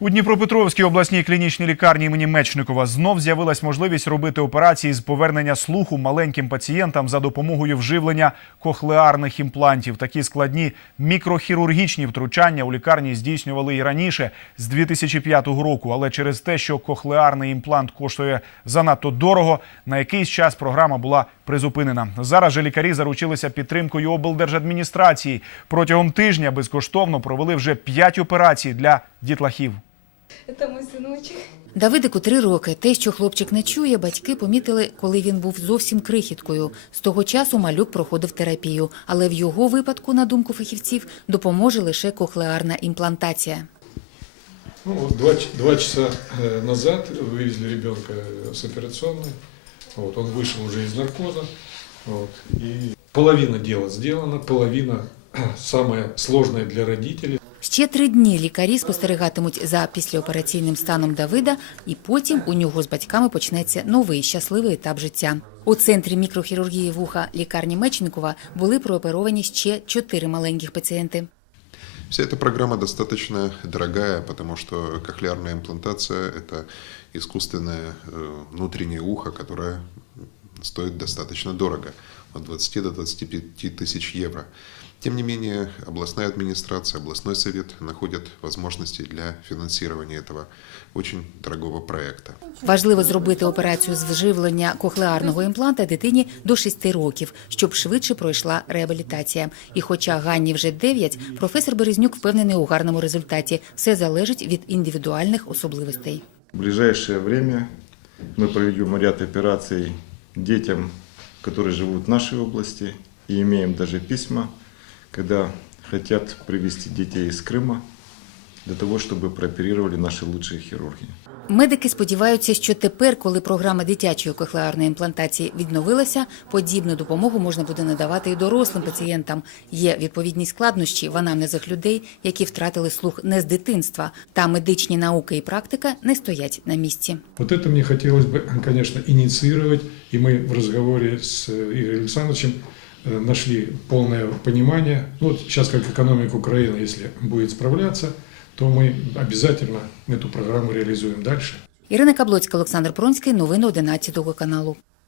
У Дніпропетровській обласній клінічній лікарні імені Мечникова знов з'явилась можливість робити операції з повернення слуху маленьким пацієнтам за допомогою вживлення кохлеарних імплантів. Такі складні мікрохірургічні втручання у лікарні здійснювали і раніше з 2005 року. Але через те, що кохлеарний імплант коштує занадто дорого, на якийсь час програма була призупинена. Зараз же лікарі заручилися підтримкою облдержадміністрації. Протягом тижня безкоштовно провели вже п'ять операцій для дітлахів. Это мой сыночек. Давидику три роки. Те, що хлопчик не чує, батьки помітили, коли він був зовсім крихіткою. З того часу малюк проходив терапію, але в його випадку, на думку фахівців, допоможе лише кохлеарна імплантація. Ну, вот два, ч- два часа э, назад вывезли ребенка с операционной. Вот, он вышел уже из наркоза. Вот, и половина дела сделана, половина самое сложное для родителей. Ще три дні лікарі спостерігатимуть за післяопераційним станом Давида, і потім у нього з батьками почнеться новий щасливий етап життя. У центрі мікрохірургії вуха лікарні Мечникова були прооперовані ще чотири маленьких пацієнти. Вся эта программа достаточно дорогая, потому что кохлеарная имплантация – это искусственное э, внутреннее ухо, которое стоит достаточно дорого, от 20 до 25 тысяч евро. Тем не менее, областная администрация, областной совет находят возможности для финансирования этого очень дорогого проекта. Важливо зробити операцію з вживлення кохлеарного імпланта дитині до 6 років, щоб швидше пройшла реабілітація. І хоча Ганні вже 9, професор Березнюк впевнений у гарному результаті. Все залежить від індивідуальних особливостей. В ближайшее время мы проведем ряд операций детям, которые живут в нашей области, и имеем даже письма, когда хотят привезти детей из Крыма для того, чтобы прооперировали наши лучшие хирурги. Медики сподіваються, що тепер, коли програма дитячої кохлеарної імплантації відновилася, подібну допомогу можна буде надавати і дорослим пацієнтам. Є відповідні складнощі в анамнезах людей, які втратили слух не з дитинства. Та медичні науки і практика не стоять на місці. Вот это мне хотелось бы, конечно, инициировать. И мы в разговоре с э, Игорем Александровичем э, нашли полное понимание. Ну, вот сейчас как экономика Украины, если будет справляться, то мы обязательно эту программу реализуем дальше. Ірина Каблоцька, Олександр Пронський. Новини 11 каналу.